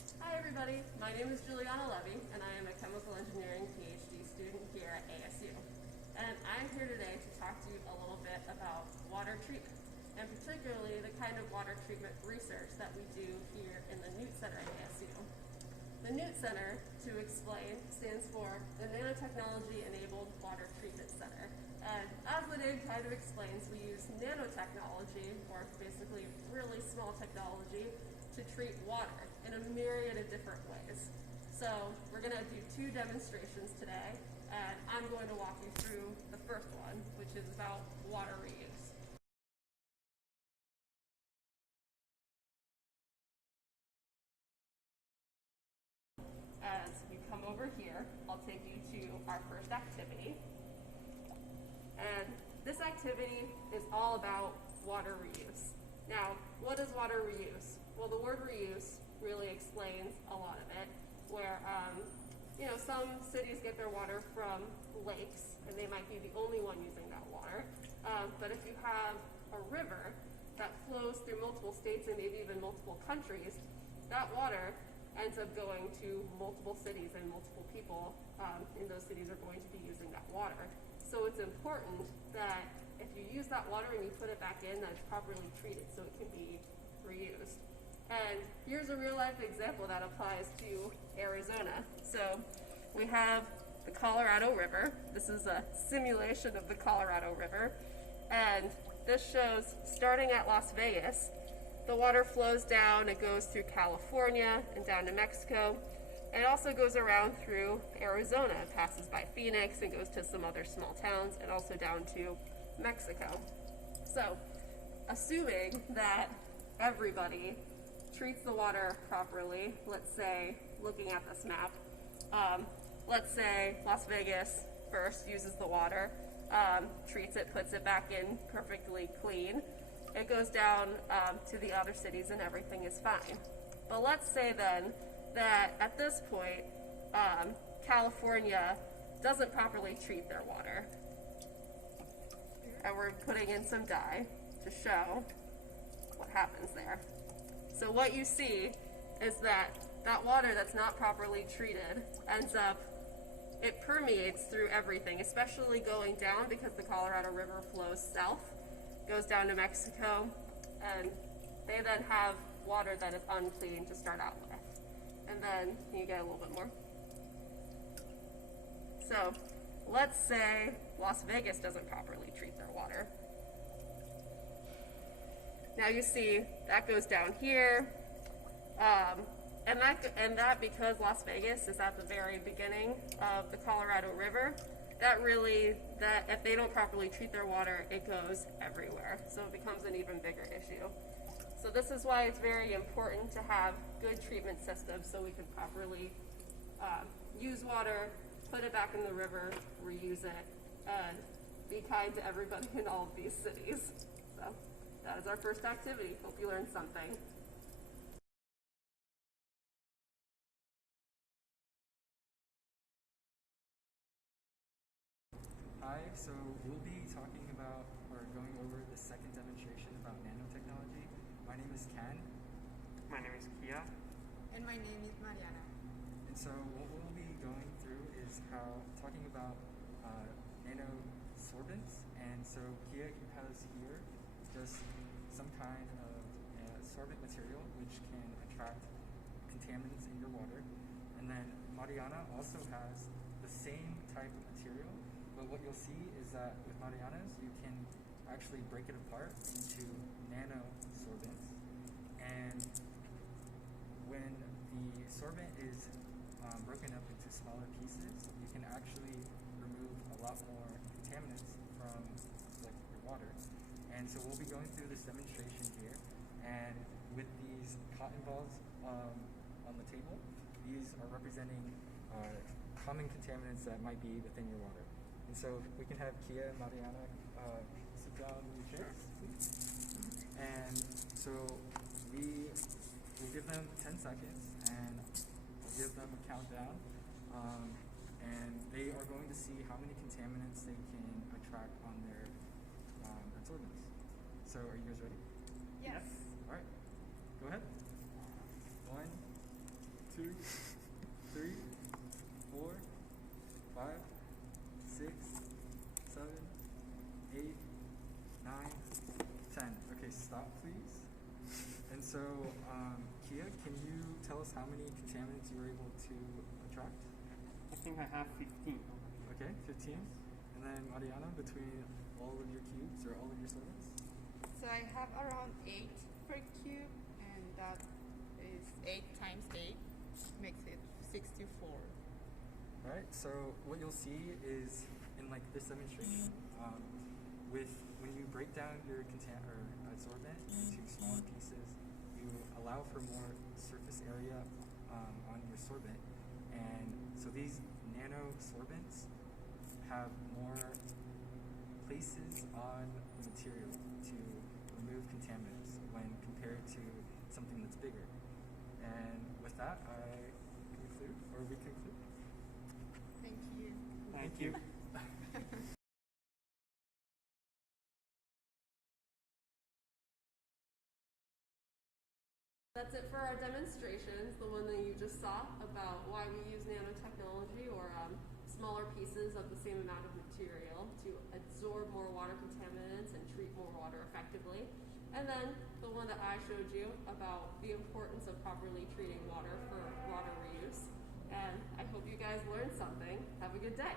Hi everybody, my name is Juliana Levy and I am a chemical engineering PhD student here at ASU. And I'm here today to talk to you a little bit about water treatment, and particularly the kind of water treatment research that we do here in the NEWT Center at ASU. The NEWT Center, to explain, stands for the Nanotechnology Enabled Water Treatment Center. And as the name kind of explains, we use nanotechnology, or basically really small technology, to treat water in a myriad of different ways. So we're going to do two demonstrations today, and I'm going to walk you through the first one, which is about water reuse. As you come over here, I'll take you to our first activity. And this activity is all about water reuse. Now, what is water reuse? Well, the word reuse really explains a lot of it, where some cities get their water from lakes, and they might be the only one using that water. But if you have a river that flows through multiple states and maybe even multiple countries, that water ends up going to multiple cities, and multiple people in those cities are going to be using that water. So it's important that if you use that water and you put it back in, that it's properly treated so it can be reused. And here's a real life example that applies to Arizona. So we have the Colorado River. This is a simulation of the Colorado River. And this shows, starting at Las Vegas, the water flows down, it goes through California and down to Mexico. It also goes around through Arizona. It passes by Phoenix and goes to some other small towns, and also down to Mexico. So, assuming that everybody treats the water properly, let's say, looking at this map, let's say Las Vegas first uses the water, treats it, puts it back in perfectly clean. It goes down to the other cities and everything is fine. But let's say then that at this point, California doesn't properly treat their water. And we're putting in some dye to show what happens there. So what you see is that that water that's not properly treated ends up, it permeates through everything, especially going down because the Colorado River flows south, goes down to Mexico, and they then have water that is unclean to start out with. And then, can you get a little bit more? So, let's say Las Vegas doesn't properly treat their water. Now you see that goes down here, and that because Las Vegas is at the very beginning of the Colorado River, that if they don't properly treat their water, it goes everywhere. So it becomes an even bigger issue. So this is why it's very important to have good treatment systems so we can properly use water, put it back in the river, reuse it, and be kind to everybody in all of these cities. So that is our first activity. Hope you learned something. Hi, so we'll be talking about, or going over the second demonstration about nanotechnology. My name is Ken. My name is Kia. And my name is Mariana. And so what we'll be going through is talking about nanosorbents. And so Kia has here just some kind of sorbent material which can attract contaminants in your water. And then Mariana also has the same type of material, but what you'll see is that with Mariana's you can actually break it apart into nanosorbents. And when the sorbent is broken up into smaller pieces, you can actually remove a lot more contaminants from your water. And so we'll be going through this demonstration here, and with these cotton balls on the table, these are representing common contaminants that might be within your water. And so we can have Kia and Mariana sit down in your chairs, please. And so we'll give them 10 seconds, and we'll give them a countdown. And they are going to see how many contaminants they can attract on their absorbents. So are you guys ready? Yes. All right. Go ahead. 1, 2, 3, 4, 5, 6, 7, 8, 9, 10. Okay, stop please. And so, Kia, can you tell us how many contaminants you were able to attract? I think I have 15. Okay, 15. And then Mariana, between all of your cubes or all of your sorbents? So I have around 8 per cube, and that is 8 times 8 makes it 64. Right, so what you'll see is in like this demonstration, with when you break down your sorbent into smaller pieces, you allow for more surface area on your sorbent, and so these nano sorbents have more places on the material to remove contaminants when compared to something that's bigger. And with that, I conclude, or we conclude. Thank you. Thank you. That's it for our demonstrations, the one that you just saw about why we use nanotechnology, or smaller pieces of the same amount of material to absorb more water contaminants and treat more water effectively. And then the one that I showed you about the importance of properly treating water for water reuse. And I hope you guys learned something. Have a good day.